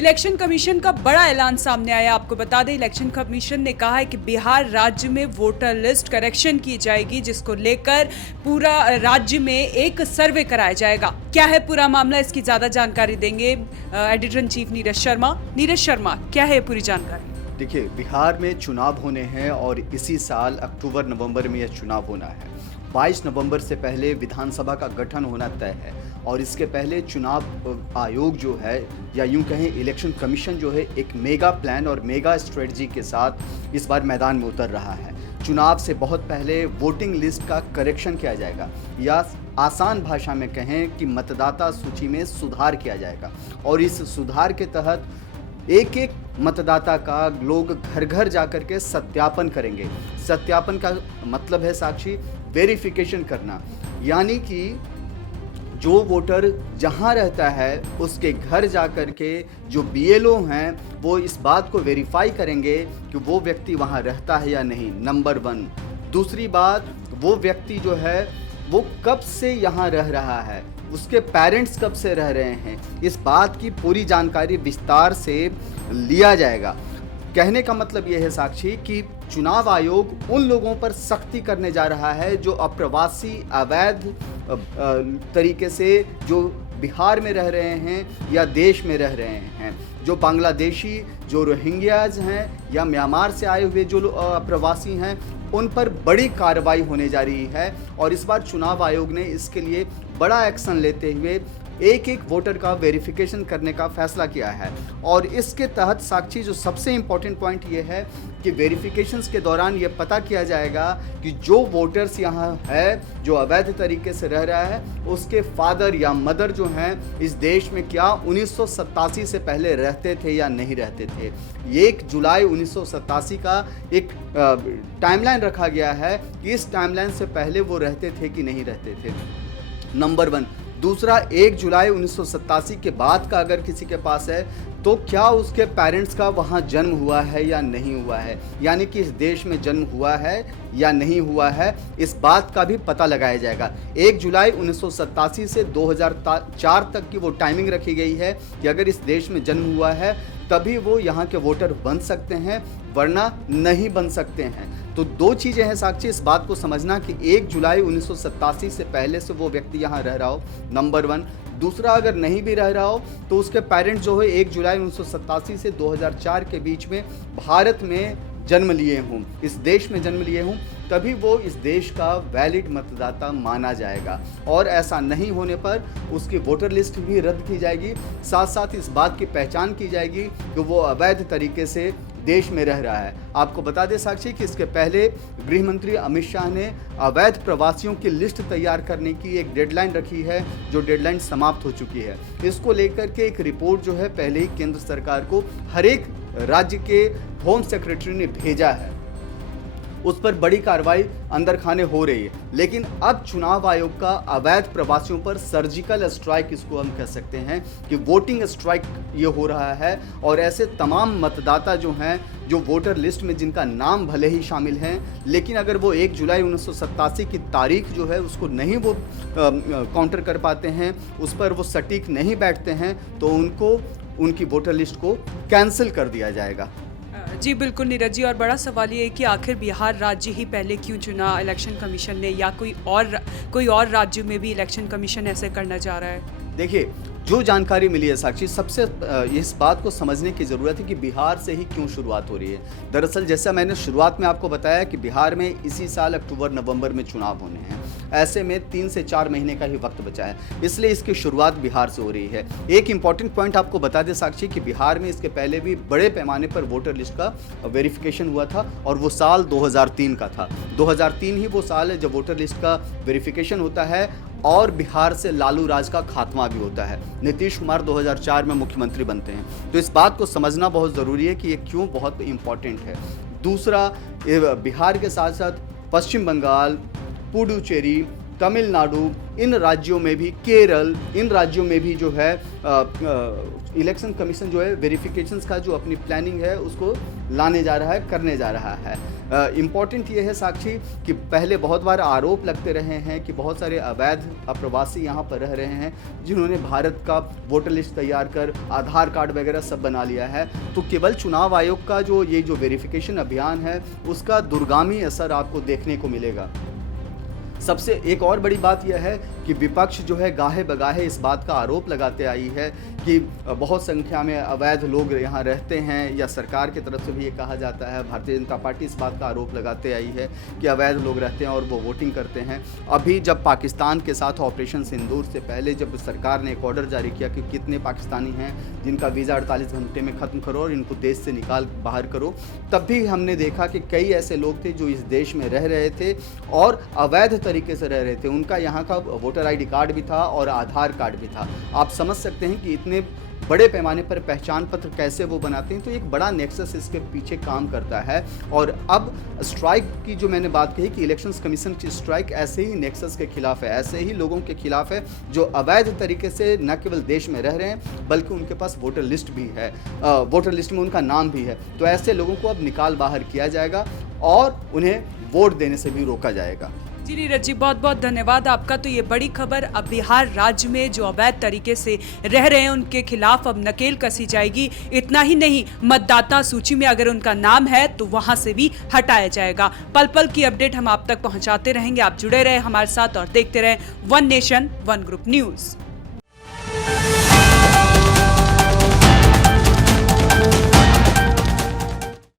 Election commission का बड़ा ऐलान सामने आया। आपको बता दें, इलेक्शन कमीशन ने कहा है कि बिहार राज्य में वोटर लिस्ट करेक्शन की जाएगी, जिसको लेकर पूरा राज्य में एक सर्वे कराया जाएगा। क्या है पूरा मामला, इसकी ज्यादा जानकारी देंगे editor in chief Neeraj Sharma. Neeraj Sharma, क्या है पूरी जानकारी? देखिए, बिहार में चुनाव होने हैं और इसी साल अक्टूबर नवंबर में यह चुनाव होना है। 22 नवंबर से पहले विधानसभा का गठन होना तय है और इसके पहले चुनाव आयोग जो है, या यूं कहें इलेक्शन कमीशन जो है, एक मेगा प्लान और मेगा स्ट्रेटजी के साथ इस बार मैदान में उतर रहा है। चुनाव से बहुत पहले वोटिंग लिस्ट का करेक्शन किया जाएगा, या आसान भाषा में कहें कि मतदाता सूची में सुधार किया जाएगा। और इस सुधार के तहत एक एक मतदाता का लोग घर घर जाकर के सत्यापन करेंगे। सत्यापन का मतलब है साक्षी, वेरिफिकेशन करना, यानी कि जो वोटर जहां रहता है उसके घर जाकर के जो बीएलओ हैं वो इस बात को वेरीफाई करेंगे कि वो व्यक्ति वहां रहता है या नहीं, नंबर 1। दूसरी बात, वो व्यक्ति जो है वो कब से यहाँ रह रहा है, उसके पेरेंट्स कब से रह रहे हैं, इस बात की पूरी जानकारी विस्तार से लिया जाएगा। कहने का मतलब यह है साक्षी कि चुनाव आयोग उन लोगों पर सख्ती करने जा रहा है जो अप्रवासी, अवैध तरीके से जो बिहार में रह रहे हैं या देश में रह रहे हैं, जो बांग्लादेशी, जो रोहिंग्याज हैं या म्यांमार से आए हुए जो अप्रवासी हैं, उन पर बड़ी कार्रवाई होने जा रही है। और इस बार चुनाव आयोग ने इसके लिए बड़ा एक्शन लेते हुए एक एक वोटर का वेरिफिकेशन करने का फैसला किया है। और इसके तहत साक्षी, जो सबसे इम्पॉर्टेंट पॉइंट ये है कि वेरिफिकेशंस के दौरान ये पता किया जाएगा कि जो वोटर्स यहाँ है, जो अवैध तरीके से रह रहा है, उसके फादर या मदर जो हैं इस देश में क्या 1987 से पहले रहते थे या नहीं रहते थे। 1 जुलाई 1987 का एक टाइमलाइन रखा गया है कि इस टाइमलाइन से पहले वो रहते थे कि नहीं रहते थे, नंबर 1। दूसरा, 1 जुलाई 1987 के बाद का अगर किसी के पास है तो क्या उसके पेरेंट्स का वहाँ जन्म हुआ है या नहीं हुआ है, यानी कि इस देश में जन्म हुआ है या नहीं हुआ है, इस बात का भी पता लगाया जाएगा। 1 जुलाई 1987 से 2004 तक की वो टाइमिंग रखी गई है कि अगर इस देश में जन्म हुआ है तभी वो यहाँ के वोटर बन सकते हैं, वरना नहीं बन सकते हैं। तो 2 चीज़ें हैं साक्षी, इस बात को समझना कि 1 जुलाई 1987 से पहले से वो व्यक्ति यहाँ रह रहा हो, नंबर 1। दूसरा, अगर नहीं भी रह रहा हो तो उसके पेरेंट्स जो है 1 जुलाई 1987 से 2004 के बीच में भारत में जन्म लिए हों, इस देश में जन्म लिए हों, तभी वो इस देश का वैलिड मतदाता माना जाएगा। और ऐसा नहीं होने पर उसकी वोटर लिस्ट भी रद्द की जाएगी। साथ साथ इस बात की पहचान की जाएगी कि वो अवैध तरीके से देश में रह रहा है। आपको बता दें साक्षी कि इसके पहले गृह मंत्री अमित शाह ने अवैध प्रवासियों की लिस्ट तैयार करने की एक डेडलाइन रखी है, जो डेडलाइन समाप्त हो चुकी है। इसको लेकर के एक रिपोर्ट जो है पहले ही केंद्र सरकार को हर एक राज्य के होम सेक्रेटरी ने भेजा है, उस पर बड़ी कार्रवाई अंदर खाने हो रही है। लेकिन अब चुनाव आयोग का अवैध प्रवासियों पर सर्जिकल स्ट्राइक, इसको हम कह सकते हैं कि वोटिंग स्ट्राइक ये हो रहा है। और ऐसे तमाम मतदाता जो हैं, जो वोटर लिस्ट में जिनका नाम भले ही शामिल हैं, लेकिन अगर वो 1 जुलाई 1987 की तारीख जो है उसको नहीं वो काउंटर कर पाते हैं, उस पर वो सटीक नहीं बैठते हैं, तो उनको उनकी वोटर लिस्ट को कैंसिल कर दिया जाएगा। जी बिल्कुल नीरज जी, और बड़ा सवाल ये है कि आखिर बिहार राज्य ही पहले क्यों चुना इलेक्शन कमीशन ने, या कोई और राज्य में भी इलेक्शन कमीशन ऐसे करना चाह रहा है? देखिए, जो जानकारी मिली है साक्षी, सबसे इस बात को समझने की ज़रूरत है कि बिहार से ही क्यों शुरुआत हो रही है। दरअसल जैसा मैंने शुरुआत में आपको बताया कि बिहार में इसी साल अक्टूबर नवंबर में चुनाव होने हैं, ऐसे में 3 से 4 महीने का ही वक्त बचा है, इसलिए इसकी शुरुआत बिहार से हो रही है। एक इम्पॉर्टेंट पॉइंट आपको बता दें साक्षी कि बिहार में इसके पहले भी बड़े पैमाने पर वोटर लिस्ट का वेरिफिकेशन हुआ था, और वो साल 2003 का था। 2003 ही वो साल है जब वोटर लिस्ट का वेरिफिकेशन होता है और बिहार से लालू राज का खात्मा भी होता है। नीतीश कुमार 2004 में मुख्यमंत्री बनते हैं। तो इस बात को समझना बहुत ज़रूरी है कि ये क्यों बहुत इम्पॉर्टेंट है। दूसरा, बिहार के साथ साथ पश्चिम बंगाल, पुडुचेरी, तमिलनाडु, इन राज्यों में भी, केरल, इन राज्यों में भी जो है इलेक्शन कमीशन जो है वेरिफिकेशंस का जो अपनी प्लानिंग है उसको लाने जा रहा है, करने जा रहा है। इम्पॉर्टेंट ये है साक्षी कि पहले बहुत बार आरोप लगते रहे हैं कि बहुत सारे अवैध अप्रवासी यहाँ पर रह रहे हैं जिन्होंने भारत का वोटर लिस्ट तैयार कर आधार कार्ड वगैरह सब बना लिया है। तो केवल चुनाव आयोग का जो वेरिफिकेशन अभियान है उसका दूरगामी असर आपको देखने को मिलेगा। सबसे एक और बड़ी बात यह है कि विपक्ष जो है गाहे बगाहे इस बात का आरोप लगाते आई है कि बहुत संख्या में अवैध लोग यहाँ रहते हैं, या सरकार की तरफ से भी ये कहा जाता है, भारतीय जनता पार्टी इस बात का आरोप लगाते आई है कि अवैध लोग रहते हैं और वो वोटिंग करते हैं। अभी जब पाकिस्तान के साथ ऑपरेशन सिंदूर से पहले जब सरकार ने एक ऑर्डर जारी किया कि कितने पाकिस्तानी हैं जिनका वीज़ा 48 घंटे में ख़त्म करो और इनको देश से निकाल बाहर करो, तब भी हमने देखा कि कई ऐसे लोग थे जो इस देश में रह रहे थे और अवैध तरीके से रह रहे थे। उनका यहाँ का वोटर आईडी कार्ड भी था और आधार कार्ड भी था। आप समझ सकते हैं कि इतने बड़े पैमाने पर पहचान पत्र कैसे वो बनाते हैं। तो एक बड़ा नेक्सस इसके पीछे काम करता है। और अब स्ट्राइक की जो मैंने बात कही कि इलेक्शंस कमीशन की स्ट्राइक ऐसे ही नेक्सस के खिलाफ है, ऐसे ही लोगों के खिलाफ है जो अवैध तरीके से न केवल देश में रह रहे हैं बल्कि उनके पास वोटर लिस्ट भी है, वोटर लिस्ट में उनका नाम भी है। तो ऐसे लोगों को अब निकाल बाहर किया जाएगा और उन्हें वोट देने से भी रोका जाएगा। जी नीरज जी, बहुत बहुत धन्यवाद आपका। तो ये बड़ी खबर, अब बिहार राज्य में जो अवैध तरीके से रह रहे हैं उनके खिलाफ अब नकेल कसी जाएगी। इतना ही नहीं, मतदाता सूची में अगर उनका नाम है तो वहां से भी हटाया जाएगा। पल पल की अपडेट हम आप तक पहुंचाते रहेंगे। आप जुड़े रहे हमारे साथ और देखते रहे one nation one group news.